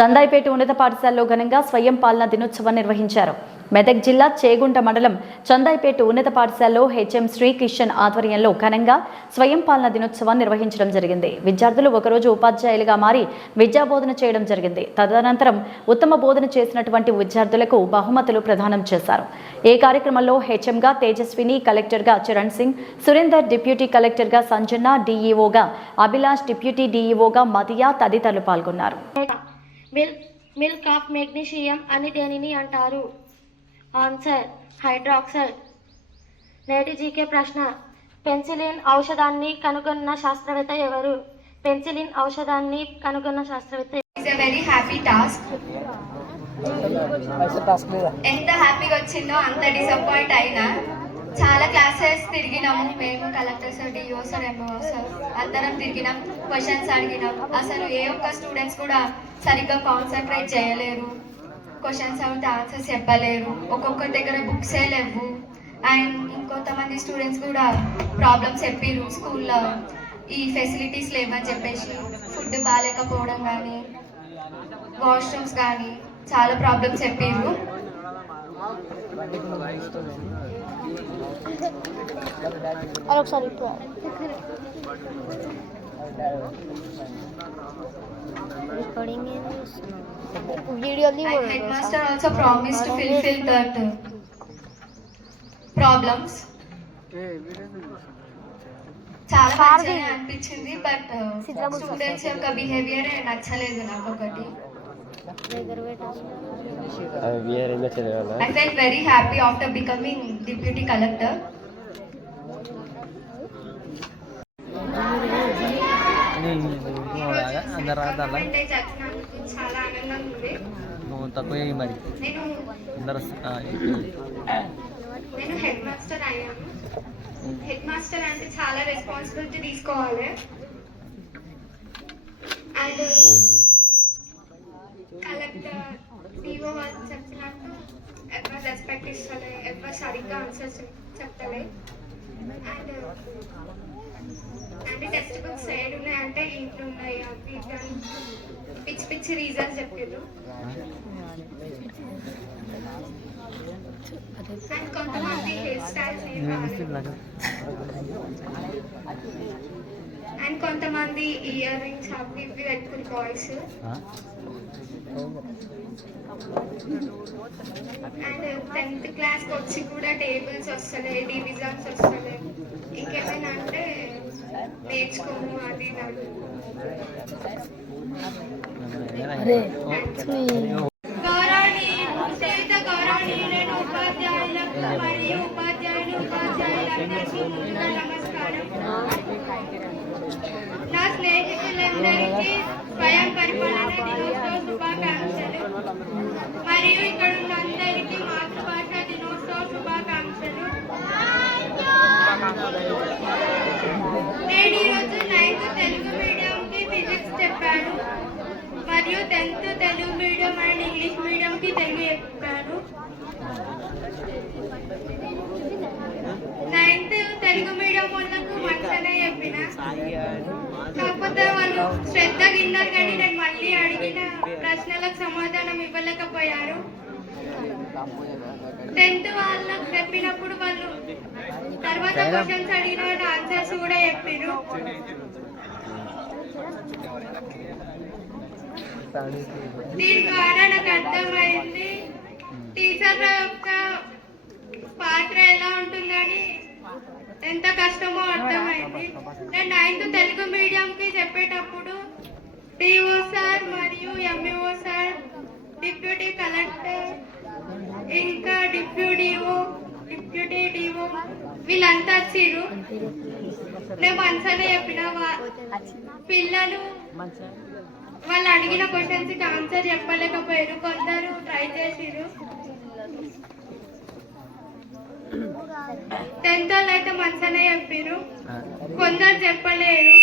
చందాయిపేట ఉన్నత పాఠశాలలో ఘనంగా స్వయం పాలన దినోత్సవం నిర్వహించారు. మెదక్ జిల్లా చేగుంట మండలం చందాయిపేట ఉన్నత పాఠశాలలో హెచ్ఎం శ్రీకిషన్ ఆధ్వర్యంలో ఘనంగా స్వయం పాలన దినోత్సవం నిర్వహించడం జరిగింది. విద్యార్థులు ఒకరోజు ఉపాధ్యాయులుగా మారి విద్యాబోధన చేయడం జరిగింది. తదనంతరం ఉత్తమ బోధన చేసినటువంటి విద్యార్థులకు బహుమతులు ప్రదానం చేశారు. ఈ కార్యక్రమంలో హెచ్ఎంగా తేజస్విని కలెక్టర్గా చరణ్ సింగ్ సురేందర్ డిప్యూటీ కలెక్టర్గా సంజన్న డీఈఓగా అభిలాష్ డిప్యూటీ డీఈఓగా మదియా తదితరులు పాల్గొన్నారు. మిల్క్ మిల్క్ ఆఫ్ మెగ్నీషియం అని దేనిని అంటారు? Answer hydroxide. నేటి జీకే ప్రశ్న పెన్సిలిన్ ఔషధాన్ని కనుగొన్న శాస్త్రవేత్త ఎవరు? పెన్సిలిన్ ఔషధాన్ని కనుగొన్న శాస్త్రవేత్త it's a very happy task ఎంత హ్యాపీగా వచ్చిందో అంత డిసప్పాయింట్ అయినా. చాలా క్లాసెస్ తిరిగినాము. మేము collector sir DO sir MO sir అందరం తిరిగినాం క్వశ్చన్స్ అడిగినాం. అసలు ఏ ఒక్క స్టూడెంట్స్ కూడా సరిగ్గా కాన్సన్ట్రేట్ చేయలేరు. క్వశ్చన్స్ అవుతే ఆన్సర్స్ చెప్పలేరు. ఒక్కొక్కరి దగ్గర బుక్సే లేవు. అండ్ ఇంకొంతమంది స్టూడెంట్స్ కూడా ప్రాబ్లమ్స్ చెప్పారు స్కూల్లో ఈ ఫెసిలిటీస్ లేవని చెప్పేసి ఫుడ్ బాగాలేకపోవడం కానీ వాష్రూమ్స్ కానీ చాలా ప్రాబ్లమ్స్ చెప్పారు ఒకసారి video headmaster also promise to fulfil that problems చాలా మంచిగా అనిపించింది బట్ స్టూడెంట్స్ యొక్క బిహేవియర్ నచ్చలేదు నాకు ఒకటి ఉంది నువ్వు తక్కువ చేయి మరి నేను అందరు ఆ, నేను హెడ్ మాస్టర్ అయ్యాను. హెడ్ మాస్టర్ అంటే చాలా రెస్పాన్సిబిలిటీ తీసుకోవాలి అండ్ కలెక్టర్ డిఓ వాళ్ళు చెప్పినట్టు ఎవరు రెస్పెక్ట్ ఇస్తలే సరిగ్గా ఆన్సర్స్ చెప్తలే అండ్ అంటే టెక్స్ట్ బుక్స్ ఏడు ఉన్నాయంటే ఇంట్లో ఉన్నాయి. అవి పిచ్చి పిచ్చి రీజన్స్ చెప్పారు అండ్ కొంతమంది హెయిర్ స్టైల్స్ కొంతమంది ఇయర్ రింగ్స్ అవి ఇవి పెట్టుకుని బాయ్స్ ఆ? అండ్ టెన్త్ క్లాస్కి వచ్చి కూడా టేబుల్స్ వస్తలే డివిజన్స్ వస్తలే ఇంకేమైనా అంటే నేర్చుకోము అది ఇది మరియు ఇక్కడ ఉన్న అందరికీ మాతృభాష దినోత్సవ శుభాకాంక్షలు. నేను ఈరోజు నైన్త్ తెలుగు మీడియంకి ఫిజిక్స్ చెప్పాను. మరియు tenth Telugu medium and English మీడియంకి Telugu చెప్పాను. నైన్త్ తెలుగు మీడియం వాళ్ళకు మంచిగానే చెప్పిన. వాళ్ళు శ్రద్ధ విన్నారు కానీ నేను మళ్ళీ అడిగిన ప్రశ్నలకు సమాధానం ఇవ్వలేకపోయారు. టెన్త్ వాళ్ళకు చెప్పినప్పుడు వాళ్ళు తర్వాత క్వశ్చన్స్ అడిగిన ఆన్సర్స్ కూడా చెప్పారు దీని ద్వారా నాకు అర్థమైంది. టీచర్ల యొక్క పాత్ర ఎంత కష్టమో అర్థమైంది. నేను నైన్త్ తెలుగు మీడియంకి చెప్పేటప్పుడు డిఓ సార్ మరియు ఎంఈఓ సార్ డిప్యూటీ కలెక్టర్ ఇంకా డిప్యూటీఓ డిప్యూటీ డిఓ వీళ్ళంతా వచ్చిర్రు. నేను మంచిగానే చెప్పిన పిల్లలు వాళ్ళు అడిగిన క్వశ్చన్స్కి ఆన్సర్ చెప్పలేకపోయారు. కొందరు ట్రై చేసిరు టెన్త్ వాళ్ళు అయితే మంచిగానే చెప్పారు కొందరు చెప్పలేరు.